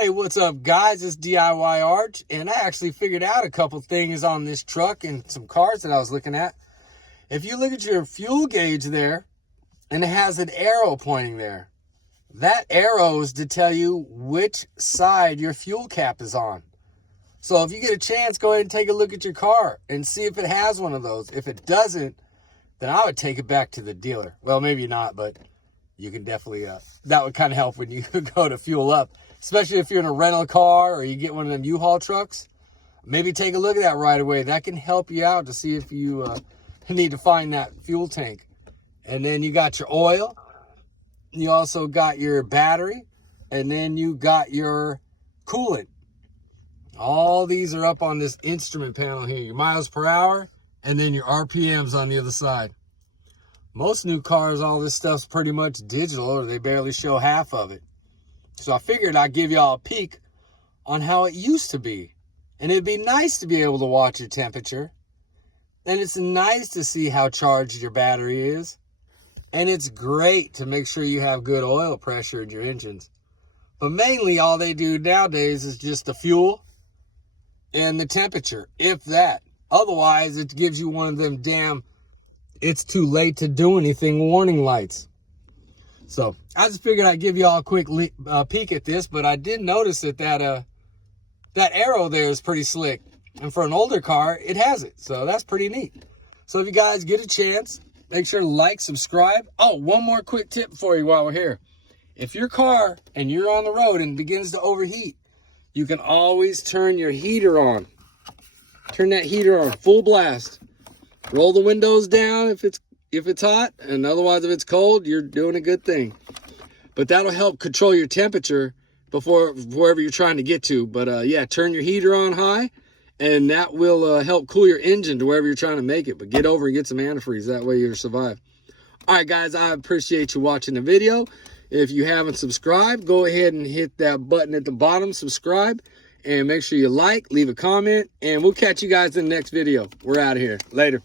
Hey, what's up, guys? It's DIY Arch, and I actually figured out a couple things on this truck and some cars that I was looking at. If you look at your fuel gauge there, and it has an arrow pointing there, that arrow is to tell you which side your fuel cap is on. So if you get a chance, go ahead and take a look at your car and see if it has one of those. If it doesn't, then I would take it back to the dealer. Well, maybe not, but you can definitely, that would kind of help when you go to fuel up. Especially if you're in a rental car or you get one of them U-Haul trucks. Maybe take a look at that right away. That can help you out to see if you need to find that fuel tank. And then you got your oil. You also got your battery. And then you got your coolant. All these are up on this instrument panel here. Your miles per hour. And then your RPMs on the other side. Most new cars, all this stuff's pretty much digital, or they barely show half of it. So I figured I'd give y'all a peek on how it used to be. And it'd be nice to be able to watch your temperature. And it's nice to see how charged your battery is. And it's great to make sure you have good oil pressure in your engines. But mainly all they do nowadays is just the fuel and the temperature, if that. Otherwise, it gives you one of them damn, it's too late to do anything warning lights. So I just figured I'd give y'all a quick peek at this, but I did notice that that arrow there is pretty slick. And for an older car, it has it. So that's pretty neat. So if you guys get a chance, make sure to like, subscribe. Oh, one more quick tip for you while we're here. If your car and you're on the road and begins to overheat, you can always turn your heater on. Turn that heater on full blast. Roll the windows down if it's hot, and otherwise if it's cold, you're doing a good thing. But that'll help control your temperature before wherever you're trying to get to. But yeah, turn your heater on high, and that will help cool your engine to wherever you're trying to make it. But get over and get some antifreeze, that way you'll survive. All right, guys, I appreciate you watching the video. If you haven't subscribed, go ahead and hit that button at the bottom, subscribe, and make sure you like, leave a comment, and we'll catch you guys in the next video. We're out of here. Later.